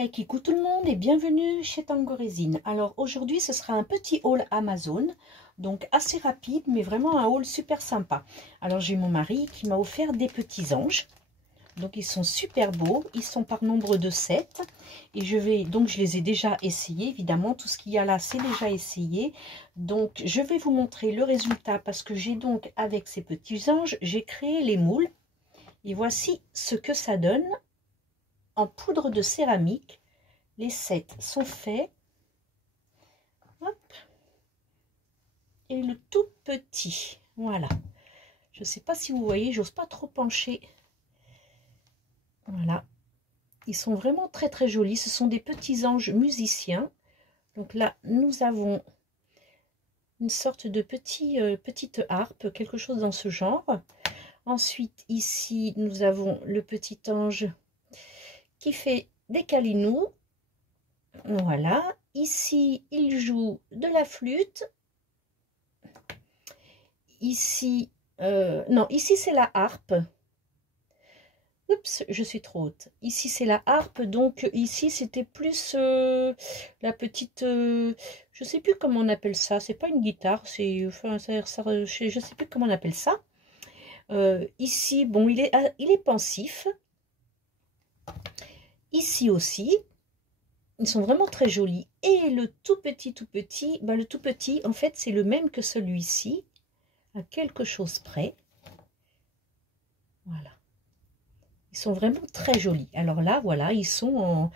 Hey, coucou tout le monde et bienvenue chez Tango Résine. Alors aujourd'hui ce sera un petit haul Amazon, donc assez rapide mais vraiment un haul super sympa. Alors j'ai mon mari qui m'a offert des petits anges, donc ils sont super beaux, ils sont par nombre de 7 et je les ai déjà essayés, évidemment tout ce qu'il y a là c'est déjà essayé. Donc je vais vous montrer le résultat parce que j'ai donc avec ces petits anges j'ai créé les moules et voici ce que ça donne. En poudre de céramique, les 7 sont faits. Hop. Et le tout petit, voilà. Je ne sais pas si vous voyez, j'ose pas trop pencher. Voilà. Ils sont vraiment très très jolis. Ce sont des petits anges musiciens. Donc là, nous avons une sorte de petite harpe, quelque chose dans ce genre. Ensuite, ici, nous avons le petit ange qui fait des câlinous. Voilà, ici il joue de la flûte. Ici, non, ici c'est la harpe. Oups, je suis trop haute. Ici c'est la harpe, donc ici c'était plus la petite, je sais plus comment on appelle ça. C'est pas une guitare, c'est, enfin, je sais plus comment on appelle ça. Ici, bon, il est pensif. Ici aussi. Ils sont vraiment très jolis. Et le tout petit, bah, le tout petit, en fait, c'est le même que celui-ci, à quelque chose près. Voilà. Ils sont vraiment très jolis. Alors là, voilà, ils sont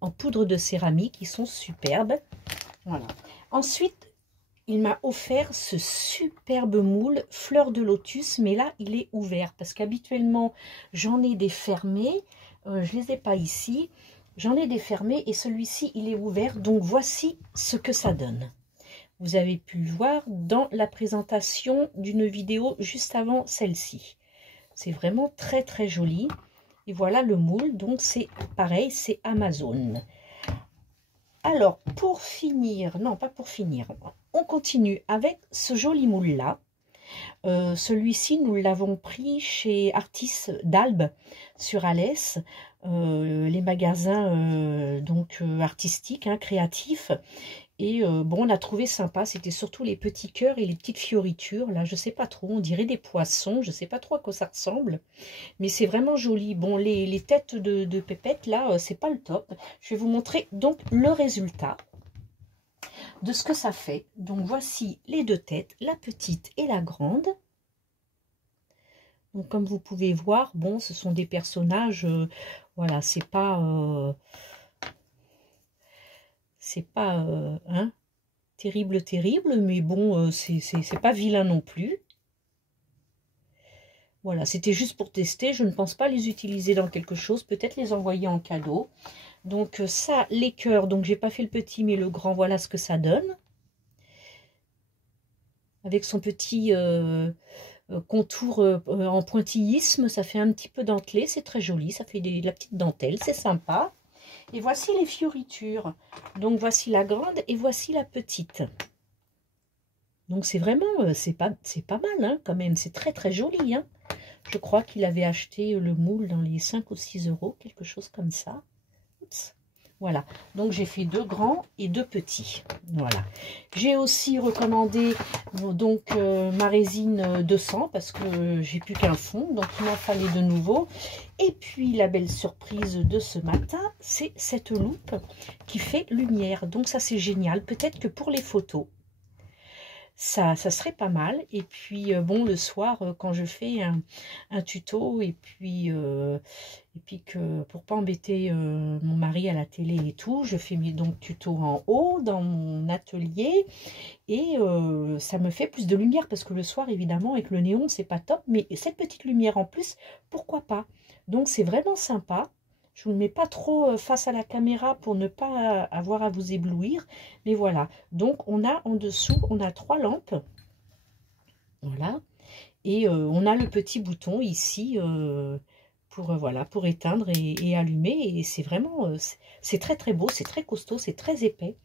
en poudre de céramique. Ils sont superbes. Voilà. Ensuite, il m'a offert ce superbe moule fleur de lotus. Mais là, il est ouvert. Parce qu'habituellement, j'en ai des fermés. Je ne les ai pas ici. J'en ai des fermés et celui-ci, il est ouvert. Donc, voici ce que ça donne. Vous avez pu le voir dans la présentation d'une vidéo juste avant celle-ci. C'est vraiment très, très joli. Et voilà le moule. Donc, c'est pareil, c'est Amazon. Alors, pour finir, non, pas pour finir, on continue avec ce joli moule-là. Celui-ci, nous l'avons pris chez Artis d'Albe sur Alès, les magasins artistiques, hein, créatifs. Et bon, on a trouvé sympa, c'était surtout les petits cœurs et les petites fioritures. Là, je sais pas trop, on dirait des poissons, je sais pas trop à quoi ça ressemble. Mais c'est vraiment joli. Bon, les têtes de pépettes, là, c'est pas le top. Je vais vous montrer donc le résultat de ce que ça fait. Donc voici les deux têtes, la petite et la grande. Donc comme vous pouvez voir, bon, ce sont des personnages, voilà, c'est pas hein, terrible, mais bon, c'est pas vilain non plus. Voilà, c'était juste pour tester. Je ne pense pas les utiliser dans quelque chose, peut-être les envoyer en cadeau. Donc ça, les cœurs, donc j'ai pas fait le petit mais le grand, voilà ce que ça donne. Avec son petit contour en pointillisme, ça fait un petit peu dentelé, c'est très joli, ça fait de la petite dentelle, c'est sympa. Et voici les fioritures. Donc voici la grande et voici la petite. Donc c'est vraiment, c'est pas mal hein, quand même, c'est très très joli. Hein. Je crois qu'il avait acheté le moule dans les 5 ou 6 euros, quelque chose comme ça. Oups. Voilà, donc j'ai fait 2 grands et 2 petits. Voilà. J'ai aussi recommandé donc ma résine 200 parce que j'ai plus qu'un fond, donc il m'en fallait de nouveau. Et puis la belle surprise de ce matin, c'est cette loupe qui fait lumière. Donc ça c'est génial. Peut-être que pour les photos, ça serait pas mal. Et puis bon, le soir quand je fais un tuto et puis que pour pas embêter mon mari à la télé et tout, je fais mes donc tutos en haut dans mon atelier et ça me fait plus de lumière parce que le soir évidemment avec le néon c'est pas top, mais cette petite lumière en plus, pourquoi pas. Donc c'est vraiment sympa. Je ne vous mets pas trop face à la caméra pour ne pas avoir à vous éblouir. Mais voilà. Donc, on a en dessous, on a 3 lampes. Voilà. Et on a le petit bouton ici voilà, pour éteindre et allumer. Et c'est vraiment, c'est très très beau, c'est très costaud, c'est très épais.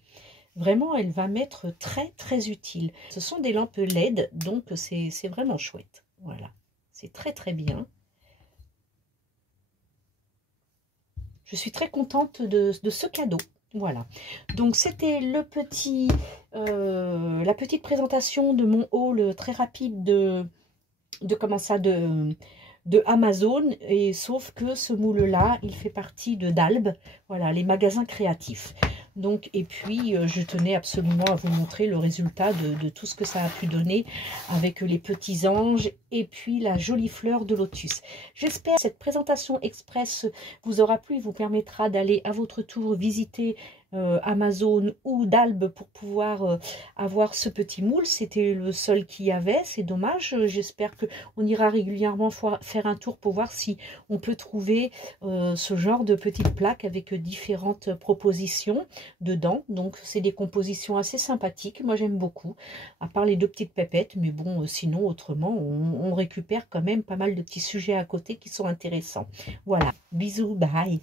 Vraiment, elle va m'être très très utile. Ce sont des lampes LED, donc c'est vraiment chouette. Voilà. C'est très très bien. je suis très contente de ce cadeau. Voilà, donc c'était la petite présentation de mon haul très rapide de Amazon, et sauf que ce moule-là, il fait partie de Dalb, voilà, les magasins créatifs. Donc, et puis, je tenais absolument à vous montrer le résultat de tout ce que ça a pu donner avec les petits anges et puis la jolie fleur de lotus. J'espère que cette présentation express vous aura plu et vous permettra d'aller à votre tour visiter Amazon ou Dalb pour pouvoir avoir ce petit moule. C'était le seul qu'il y avait, c'est dommage. J'espère qu'on ira régulièrement faire un tour pour voir si on peut trouver ce genre de petites plaques avec différentes propositions dedans. Donc c'est des compositions assez sympathiques, moi j'aime beaucoup, à part les deux petites pépettes, mais bon, sinon autrement on récupère quand même pas mal de petits sujets à côté qui sont intéressants. Voilà, bisous, bye.